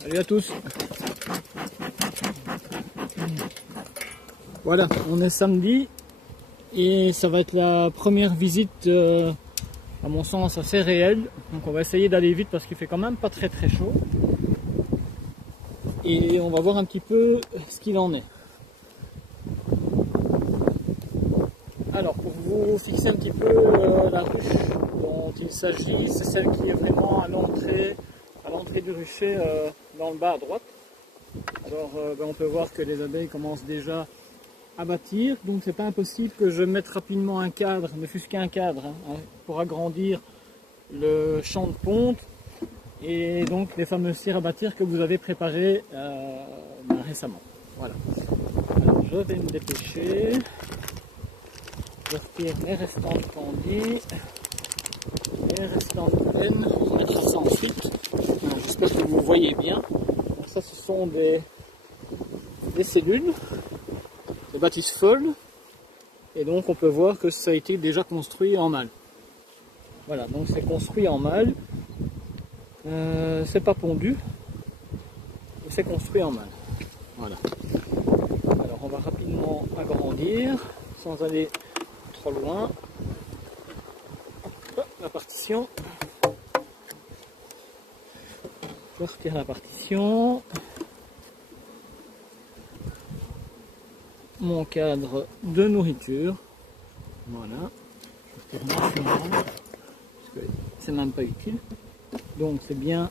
Salut à tous. Voilà, on est samedi et ça va être la première visite à mon sens assez réelle. Donc on va essayer d'aller vite parce qu'il fait quand même pas très chaud. Et on va voir un petit peu ce qu'il en est. Alors pour vous fixer un petit peu la ruche dont il s'agit, c'est celle qui est vraiment à l'entrée du rucher dans le bas à droite. Alors on peut voir que les abeilles commencent déjà à bâtir, donc c'est pas impossible que je mette rapidement un cadre, ne fût-ce qu'un cadre, pour agrandir le champ de ponte et donc les fameuses cires à bâtir que vous avez préparées récemment. Voilà. Alors je vais me dépêcher. Je retire les restants de candis, les restants de pollen, on mettra ça ensuite. J'espère que vous voyez bien. Donc ça ce sont des cellules, des bâtisses folles, et donc on peut voir que ça a été déjà construit en mâle. Voilà, donc c'est construit en mâle, c'est pas pondu, c'est construit en mâle. Voilà. Alors on va rapidement agrandir sans aller trop loin. Hop, la partition. Je retire la partition. Mon cadre de nourriture. Voilà. Je retire lentement parce que c'est même pas utile. Donc c'est bien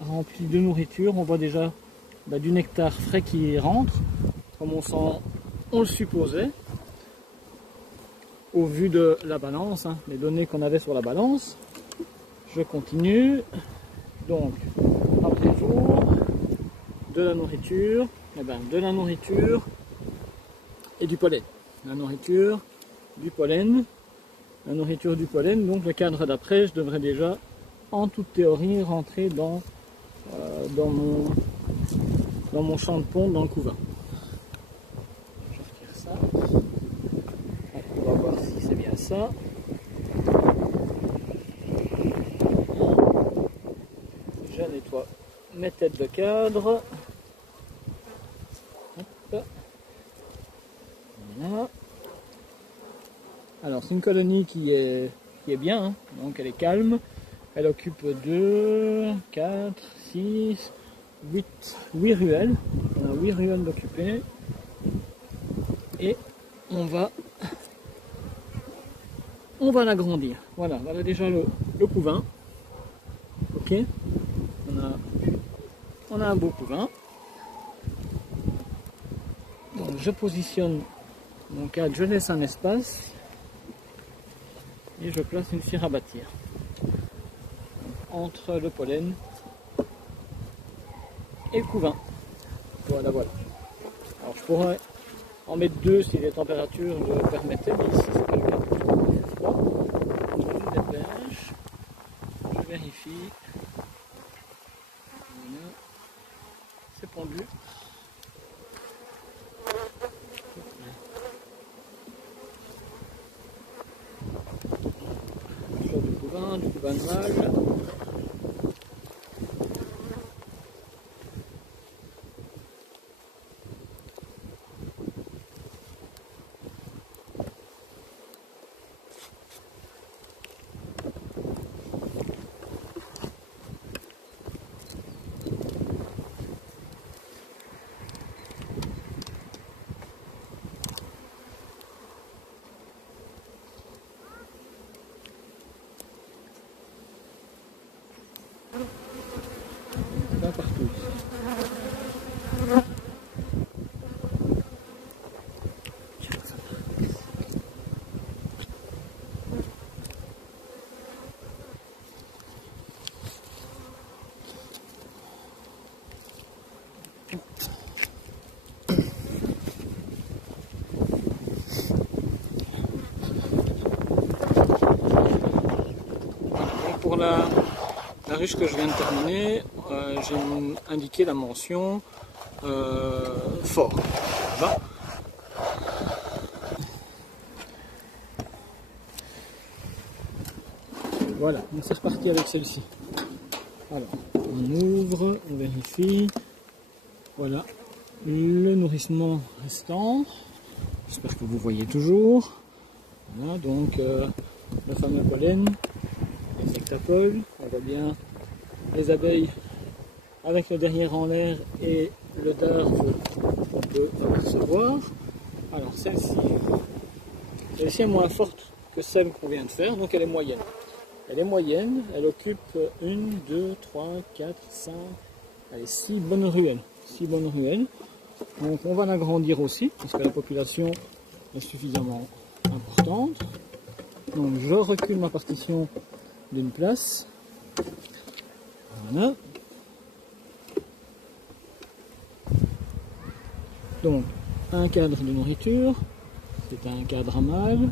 rempli de nourriture. On voit déjà du nectar frais qui rentre, comme on le supposait. Au vu de la balance, les données qu'on avait sur la balance. Je continue. Donc, après jour, de la nourriture, de la nourriture et du pollen. La nourriture, du pollen, la nourriture du pollen. Donc le cadre d'après, je devrais déjà, en toute théorie, rentrer dans mon champ de ponte, dans le couvain. Je retire ça. On va voir si c'est bien ça. Je nettoie mes têtes de cadre. Hop. Voilà. Alors c'est une colonie qui est bien, donc elle est calme. Elle occupe 2, 4, 6, 8 ruelles. On a 8 ruelles d'occupées. Et on va l'agrandir. Voilà déjà le couvain. Ok. On a un beau couvain. Donc je positionne mon cadre, je laisse un espace et je place une cire à bâtir entre le pollen et le couvain. Voilà. Alors je pourrais en mettre 2 si les températures le permettaient, mais ici c'est pas le cas. C'est froid. Je me dépêche. Je vérifie. Voilà. C'est pondu. Du couvain de mâle. Partout. Pour la ruche que je viens de terminer, j'ai indiqué la mention fort. Voilà, donc c'est reparti avec celle-ci. Alors, On ouvre, on vérifie. Voilà le nourrissement restant. J'espère que vous voyez toujours. Voilà, donc le fameux pollen, les sectapoles. On voit bien les abeilles avec le derrière en l'air et le dard qu'on peut apercevoir. Alors celle-ci est moins forte que celle qu'on vient de faire, donc elle est moyenne. Elle est moyenne, elle occupe 1, 2, 3, 4, 5, allez, 6 bonnes ruelles. 6 bonnes ruelles. Donc on va l'agrandir aussi, parce que la population est suffisamment importante. Donc je recule ma partition d'une place. Voilà. Donc un cadre de nourriture, c'est un cadre à mâle,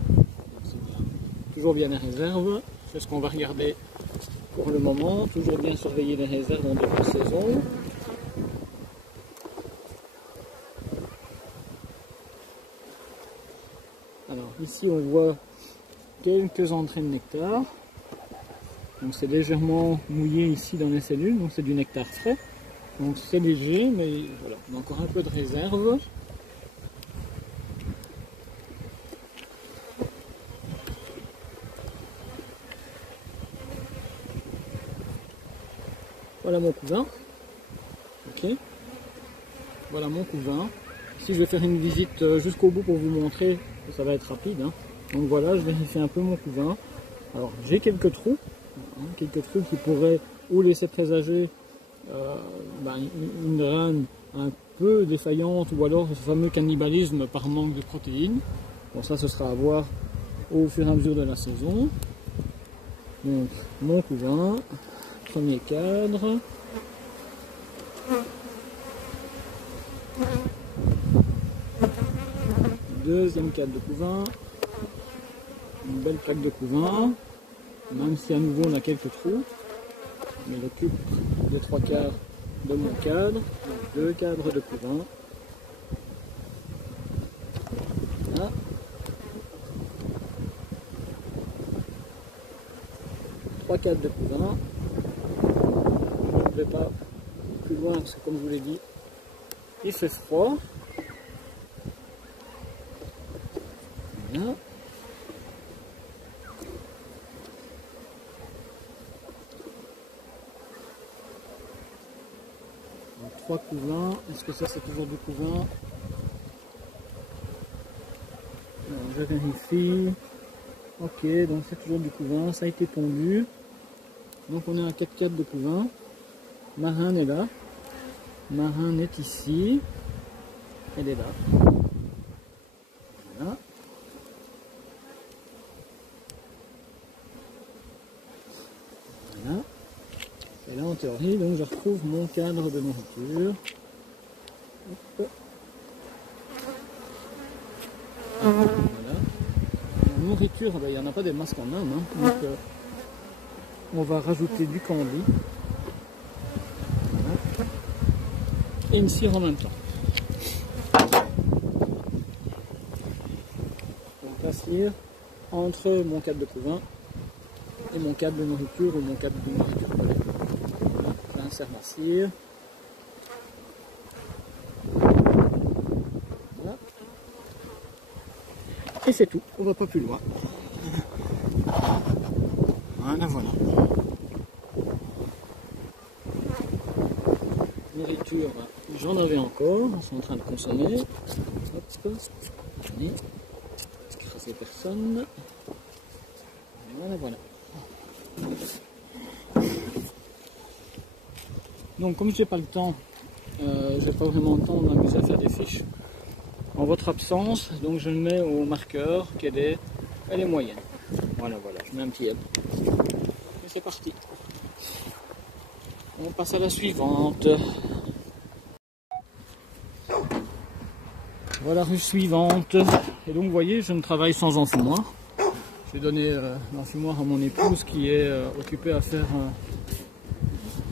toujours bien les réserves, c'est ce qu'on va regarder pour le moment, toujours bien surveiller les réserves en dehors de saison. Alors ici on voit quelques entrées de nectar, donc c'est légèrement mouillé ici dans les cellules, donc c'est du nectar frais, donc c'est léger, mais voilà, on a encore un peu de réserve. Voilà mon couvain. Ok. Voilà mon couvain. Ici je vais faire une visite jusqu'au bout pour vous montrer que ça va être rapide. Hein. Donc voilà, je vérifie un peu mon couvain. Alors j'ai quelques trous qui pourraient ou laisser présager une reine un peu défaillante ou alors ce fameux cannibalisme par manque de protéines. Bon ça ce sera à voir au fur et à mesure de la saison. Donc mon couvain. Premier cadre. Deuxième cadre de couvain. Une belle plaque de couvain. Même si à nouveau on a quelques trous. Mais il occupe les 3/4 de mon cadre. Donc 2 cadres de couvain. Voilà. 3 cadres de couvain. Je ne vais pas plus loin parce que comme je vous l'ai dit, il fait froid. Voilà. Donc, 3 couvains. Est-ce que ça c'est toujours du couvain? Alors, je vérifie. Ok, donc c'est toujours du couvain. Ça a été pondu. Donc on est à 4 cadres de couvain. Marin est là. Marin est ici. Elle est là. Voilà. Voilà. Et là en théorie, donc je retrouve mon cadre de nourriture. Hop. Voilà. La nourriture, il n'y en a pas des masses quand même. Hein. Donc on va rajouter du candy. Voilà. Et une cire en même temps. Donc la cire entre mon cadre de couvain et mon cadre de nourriture ou mon cadre de nourriture. Voilà, j'insère ma cire. Voilà. Et c'est tout, on va pas plus loin. Voilà, voilà. Nourriture, j'en avais encore, ils sont en train de consommer. Hop, allez, écraser personne. Voilà, voilà. Donc comme je n'ai pas le temps, j'ai pas vraiment le temps de m'amuser à faire des fiches en votre absence, donc je le mets au marqueur qu'elle est moyenne. Voilà, voilà, je mets un petit M. Et c'est parti. On passe à la suivante. Voilà, ruche suivante. Et donc vous voyez, je ne travaille sans enfumoir. J'ai donné l'enfumoir à mon épouse qui est occupée à faire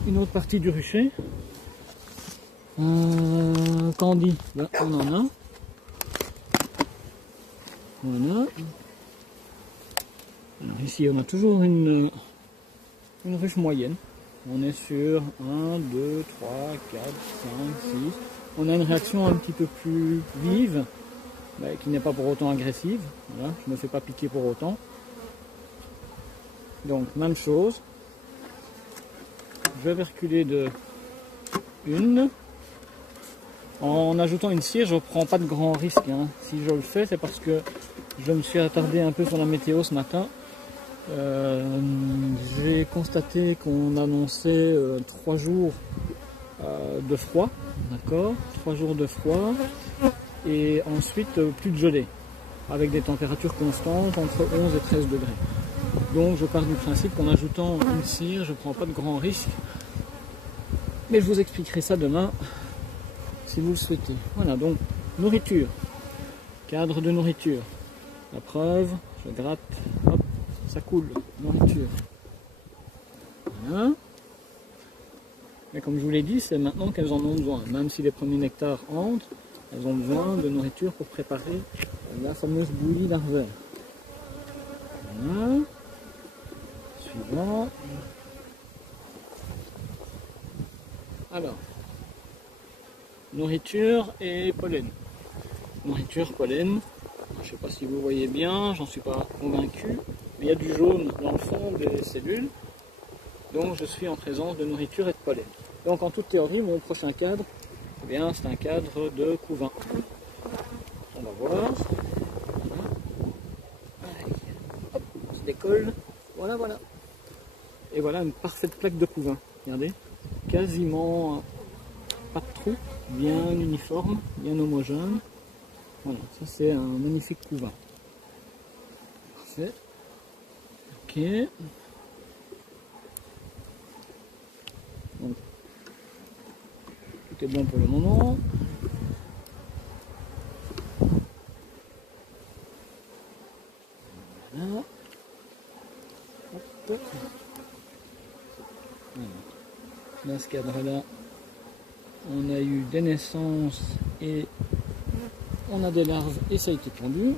une autre partie du rucher. Candy, ben, on en a. Voilà. Alors ici on a toujours une ruche moyenne. On est sur 1, 2, 3, 4, 5, 6. On a une réaction un petit peu plus vive, mais qui n'est pas pour autant agressive. Voilà, je ne me fais pas piquer pour autant. Donc, même chose. Je vais reculer de 1. En ajoutant une cire, je ne prends pas de grands risques. Hein. Si je le fais, c'est parce que je me suis attardé un peu sur la météo ce matin. J'ai constaté qu'on annonçait 3 jours de froid, d'accord, 3 jours de froid, et ensuite plus de gelée, avec des températures constantes entre 11 et 13 degrés. Donc je pars du principe qu'en ajoutant une cire, je ne prends pas de grands risques, mais je vous expliquerai ça demain, si vous le souhaitez. Voilà, donc nourriture, cadre de nourriture, la preuve, je gratte, hop, ça coule, nourriture. Voilà. Mais comme je vous l'ai dit, c'est maintenant qu'elles en ont besoin. Même si les premiers nectars entrent, elles ont besoin de nourriture pour préparer la fameuse bouillie larvaire. Voilà. Suivant. Alors, nourriture et pollen. Nourriture, pollen. Je ne sais pas si vous voyez bien, j'en suis pas convaincu. Mais il y a du jaune dans le fond des cellules. Donc je suis en présence de nourriture et de pollen. Donc en toute théorie, mon prochain cadre, eh bien, c'est un cadre de couvain. On va voir. Hop, on se décolle. Voilà, voilà. Et voilà une parfaite plaque de couvain. Regardez, quasiment pas de trou, bien uniforme, bien homogène. Voilà, ça c'est un magnifique couvain. Parfait. Ok. Donc, tout est bon pour le moment. Voilà. Hop. Voilà. Dans ce cadre-là, on a eu des naissances et on a des larves et ça a été pondu.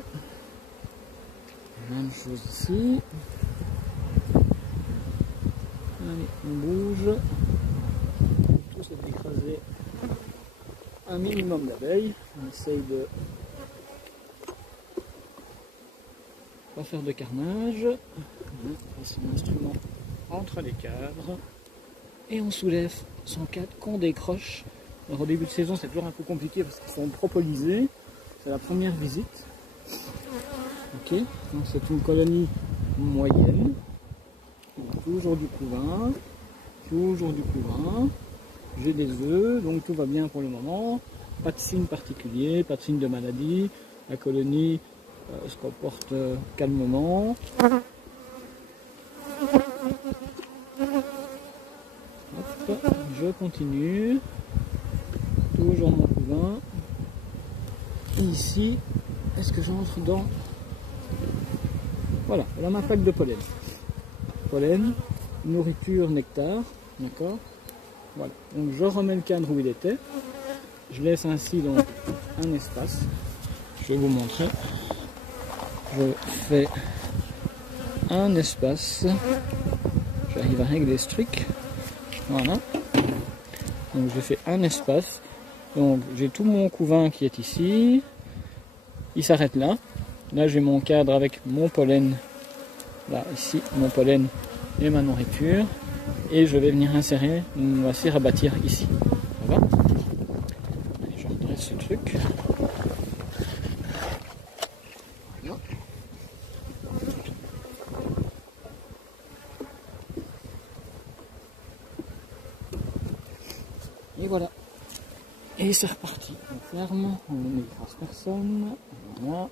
Même chose ici. Allez, on bouge. Tout c'est d'écraser un minimum d'abeilles. On essaye de pas faire de carnage. C'est l'instrument entre les cadres. Et on soulève son cadre qu'on décroche. Alors, au début de saison, c'est toujours un peu compliqué parce qu'ils sont propolisés. C'est la première visite. Ok, donc c'est une colonie moyenne. Toujours du couvain. Toujours du couvain. J'ai des œufs, donc tout va bien pour le moment. Pas de signe particulier, pas de signe de maladie. La colonie se comporte calmement. Hop, je continue. Toujours mon couvain. Et ici, est-ce que j'entre dans... Voilà, voilà ma plaque de pollen. Pollen, nourriture, nectar, d'accord. Voilà, donc je remets le cadre où il était. Je laisse ainsi donc un espace. Je vais vous montrer. Je fais un espace. J'arrive à régler ce truc. Voilà. Donc je fais un espace. Donc j'ai tout mon couvain qui est ici. Il s'arrête là. Là j'ai mon cadre avec mon pollen. Là ici mon pollen et ma nourriture. Et je vais venir insérer ma cire à bâtir ici. Ça va? Allez, je redresse ce truc. Voilà. Et voilà. Et c'est reparti. On ferme, on ne écrase personne. Voilà.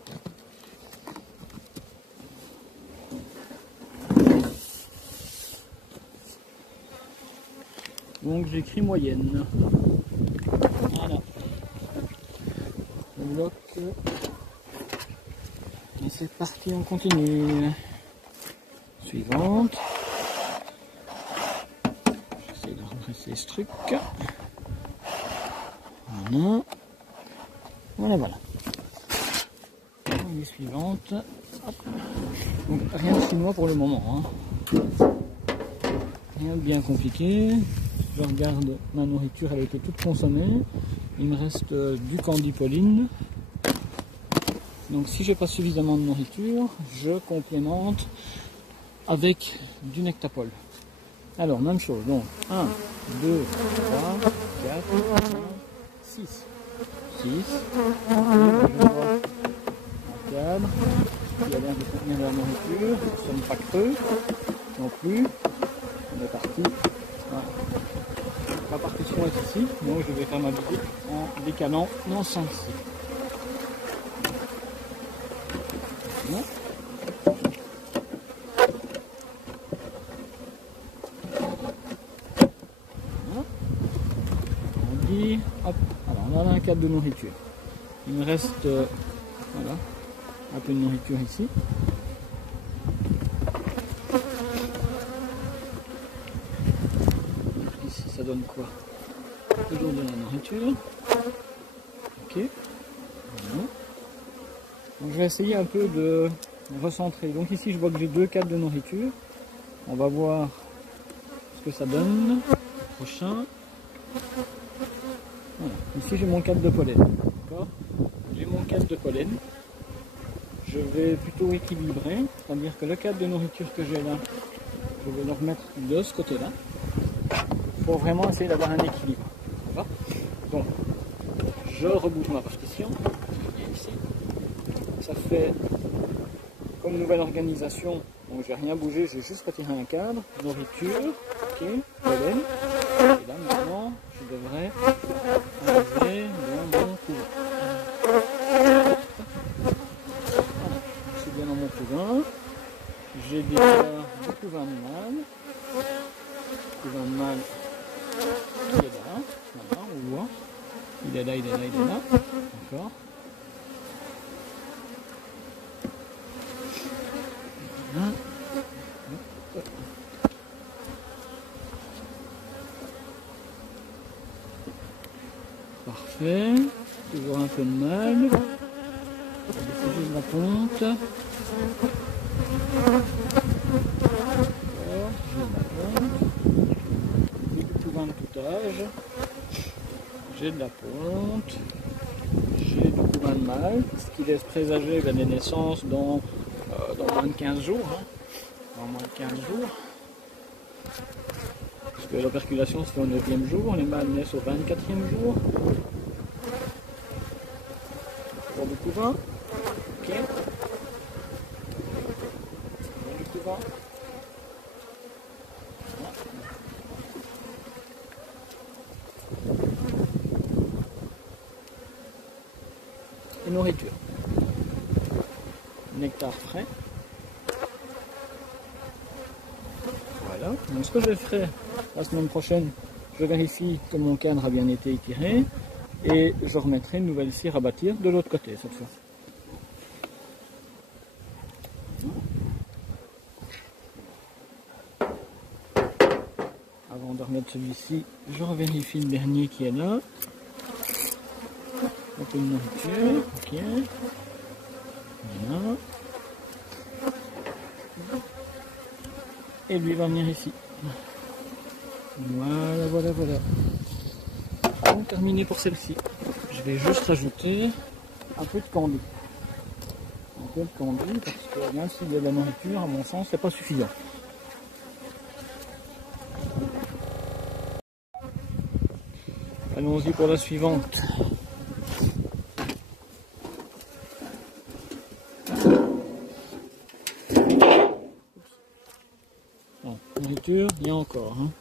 Donc j'écris moyenne. Voilà. On bloque. Et c'est parti, on continue. Suivante. J'essaie de redresser ce truc. Voilà. Voilà, voilà. Et suivante. Hop. Donc rien de chinois pour le moment. Hein. Rien de bien compliqué. Je regarde ma nourriture, elle a été toute consommée. Il me reste du candypoline. Donc si j'ai pas suffisamment de nourriture, je complémente avec du nectapol. Alors même chose, donc 1, 2, 3, 4, 5, 6. 6. Je vois un cadre qui a l'air de contenir de la nourriture. Nous ne sommes pas creux non plus. On est parti. Voilà. La partition est ici, donc je vais faire ma visite en décalant dans ce sens-ci. Bon. Voilà. On dit, hop, alors on a un cadre de nourriture. Il me reste voilà, un peu de nourriture ici. Ici ça donne quoi? Toujours de la nourriture. Ok. Voilà. Donc je vais essayer un peu de recentrer. Donc ici je vois que j'ai 2 cadres de nourriture. On va voir ce que ça donne. Prochain. Voilà. Ici j'ai mon cadre de pollen. D'accord. J'ai mon cadre de pollen. Je vais plutôt équilibrer, c'est-à-dire que le cadre de nourriture que j'ai là, je vais le remettre de ce côté-là, pour vraiment essayer d'avoir un équilibre. Donc, je rebouge ma partition, ici. Ça fait comme nouvelle organisation, donc j'ai rien bougé, j'ai juste retiré un cadre, nourriture, ok, pollen, et là maintenant, je devrais arriver dans mon couvain. Bien dans mon couvain, j'ai déjà du couvain de mâle qui est là, voilà, on voit, il est là, il est là, il est là, d'accord. Parfait, toujours un peu de mâle. J'ai de la ponte. J'ai du couvain de tout âge. J'ai de la ponte. J'ai du couvain de mâle, ce qui laisse présager des naissances dans moins de 15 jours. Hein. Dans moins de 15 jours. Parce que l'operculation se fait au 9e jour, les mâles naissent au 24e jour. Pour du couvain. Ok. Du couvain. Et nourriture. Nectar frais. Voilà. Donc ce que je ferai la semaine prochaine, je vérifie que mon cadre a bien été étiré et je remettrai une nouvelle cire à bâtir de l'autre côté cette fois. Avant de remettre celui-ci, je revérifie le dernier qui est là. Un peu de nourriture, ok. Voilà. Et lui va venir ici. Voilà, voilà, voilà. Donc terminé pour celle-ci. Je vais juste rajouter un peu de candy. Un peu de candy parce que même s'il y a de la nourriture, à mon sens, c'est pas suffisant. Allons-y pour la suivante. Bon, nourriture, il y a encore. Hein.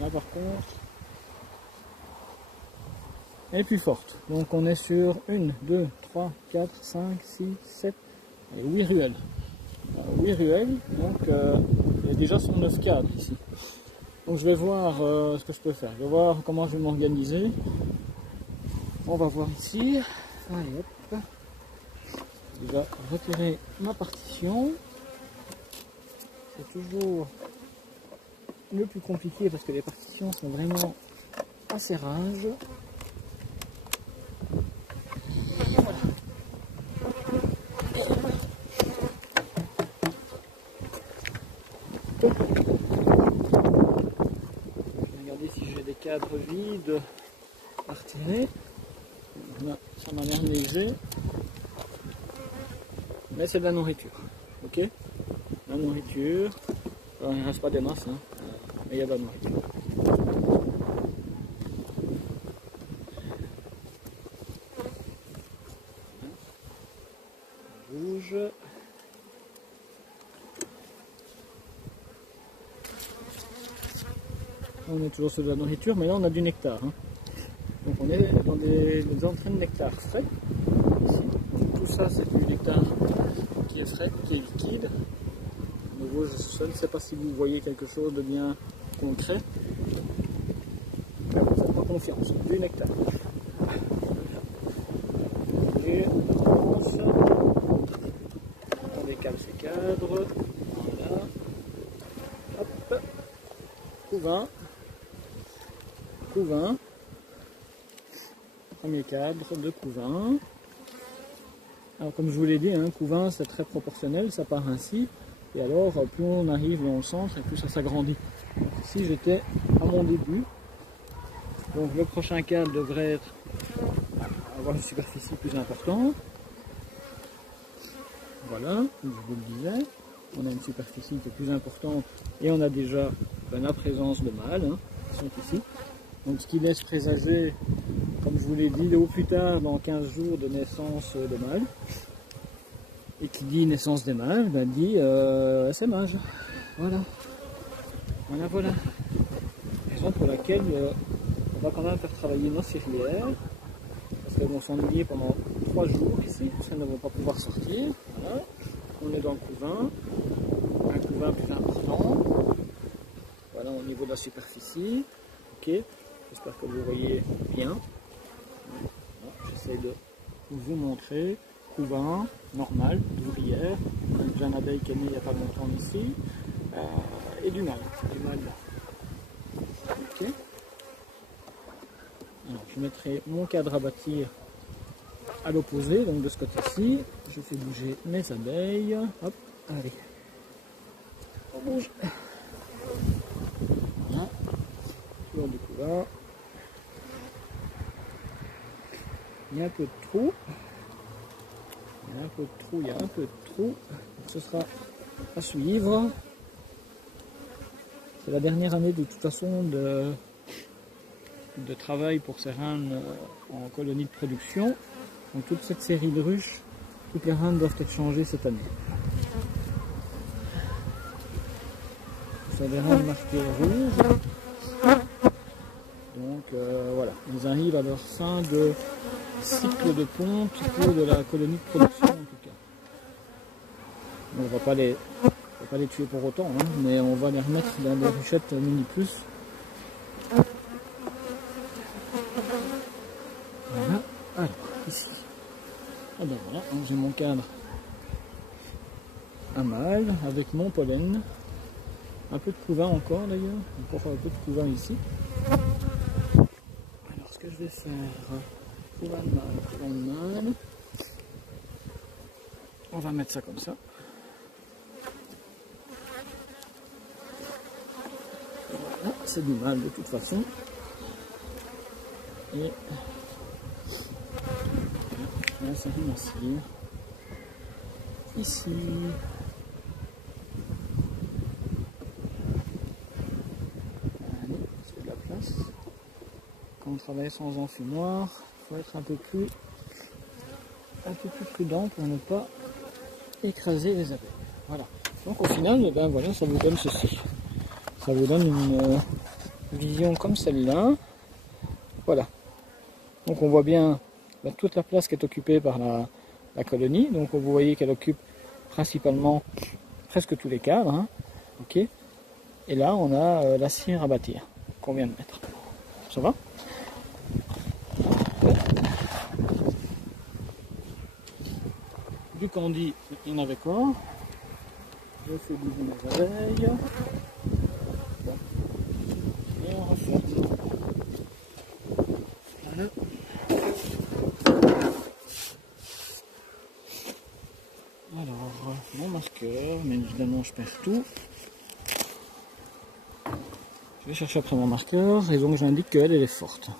Là par contre, elle est plus forte. Donc on est sur 1, 2, 3, 4, 5, 6, 7 et 8 ruelles. 8 ruelles, donc il y a déjà son 9 cadres ici. Donc je vais voir ce que je peux faire. Je vais voir comment je vais m'organiser. On va voir ici. Allez hop. Je vais retirer ma partition. C'est toujours le plus compliqué parce que les partitions sont vraiment à serrage. Je vais regarder si j'ai des cadres vides à retirer. Là, ça m'a l'air léger. Mais c'est de la nourriture. Ok? La nourriture. Alors, il ne reste pas des masses, hein, mais il y a de la nourriture. Rouge. On est toujours sur de la nourriture, mais là on a du nectar. Hein. Donc on est dans des entrées de nectar frais. Ici. Tout ça c'est du nectar qui est frais, qui est liquide. De nouveau, je ne sais pas si vous voyez quelque chose de bien concret. Faites-moi confiance, du nectar. Et on décale ces cadres. Voilà. Hop. Couvain. Couvain. Premier cadre de couvain. Alors comme je vous l'ai dit, un couvain c'est très proportionnel, ça part ainsi. Et alors plus on arrive dans le centre et plus ça s'agrandit. Ici j'étais à mon début. Donc le prochain cadre devrait avoir une superficie plus importante. Voilà, comme je vous le disais, on a une superficie qui est plus importante et on a déjà la présence de mâles qui sont ici. Donc ce qui laisse présager, comme je vous l'ai dit, au plus tard dans 15 jours de naissance de mâles. Et qui dit naissance des mâles, ben dit essaimage. Voilà. Voilà. Raison pour laquelle on va quand même faire travailler nos cirières. Parce qu'elles vont s'ennuyer pendant 3 jours ici, parce qu'elles ne vont pas pouvoir sortir. Voilà. On est dans le couvain. Un couvain plus important. Voilà au niveau de la superficie. Ok. J'espère que vous voyez bien. J'essaie de vous montrer. Couvain, normal, d'ouvrière, j'ai une abeille qui est née il n'y a pas longtemps ici, et du mâle là. Ok. Alors je mettrai mon cadre à bâtir à l'opposé, donc de ce côté-ci, je fais bouger mes abeilles, hop, allez, on bouge. Voilà, toujours du couvain, il y a un peu de trou. Il y a un peu de trou, ce sera à suivre. C'est la dernière année de toute façon de travail pour ces reines en colonie de production. Donc toute cette série de ruches, toutes les reines doivent être changées cette année. Ce sont des reines marquées rouges. Donc voilà, ils arrivent à leur fin de cycle de ponte pour de la colonie de production en tout cas. On ne va pas les tuer pour autant, hein, mais on va les remettre dans des ruchettes mini plus. Voilà, alors ici. Ah ben voilà, j'ai mon cadre à mâle avec mon pollen. Un peu de couvain encore d'ailleurs, encore un peu de couvain ici. Alors ce que je vais faire, couvain de mâle, on va mettre ça comme ça. Voilà, c'est du mâle de toute façon. Et là, ça vient aussi. Ici. Allez, c'est de la place. Quand on travaille sans enfumoir, il faut être un peu plus prudent pour ne pas écraser les abeilles. Voilà. Donc au final, ben voilà, ça vous donne ceci. Ça vous donne une vision comme celle-là. Voilà. Donc on voit bien toute la place qui est occupée par la colonie. Donc vous voyez qu'elle occupe principalement presque tous les cadres. Hein. Ok. Et là on a la cire à bâtir qu'on vient de mettre. Ça va? Du candi, il y en avait quoi? Je fais bouger mes abeilles. Bon. Et on refait. Voilà. Alors, mon masqueur, mais évidemment je perds tout. Je vais chercher après mon marqueur et donc j'indique qu'elle est forte.